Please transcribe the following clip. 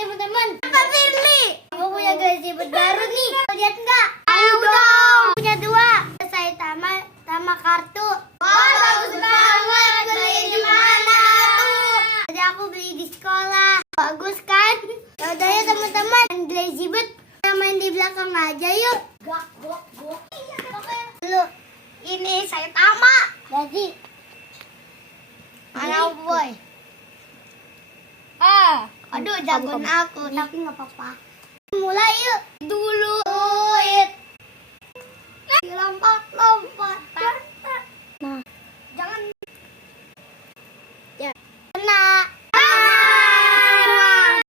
teman-teman. Pak Firly, aku punya gadget baru nih. Lihat nggak? Ayo dong. Punya dua. Saya tama kartu. Wah, bagus banget. Beli di mana tuh? Tadi aku beli di sekolah. Bagus kan? Yaudah ya teman-teman. Lazy Bird, kita main di belakang aja yuk. Gak. Lu, ini saya tama. Jadi, mana boy? Aduh, jagoan aku, tapi nggak apa-apa. Mulai yuk. Dulu.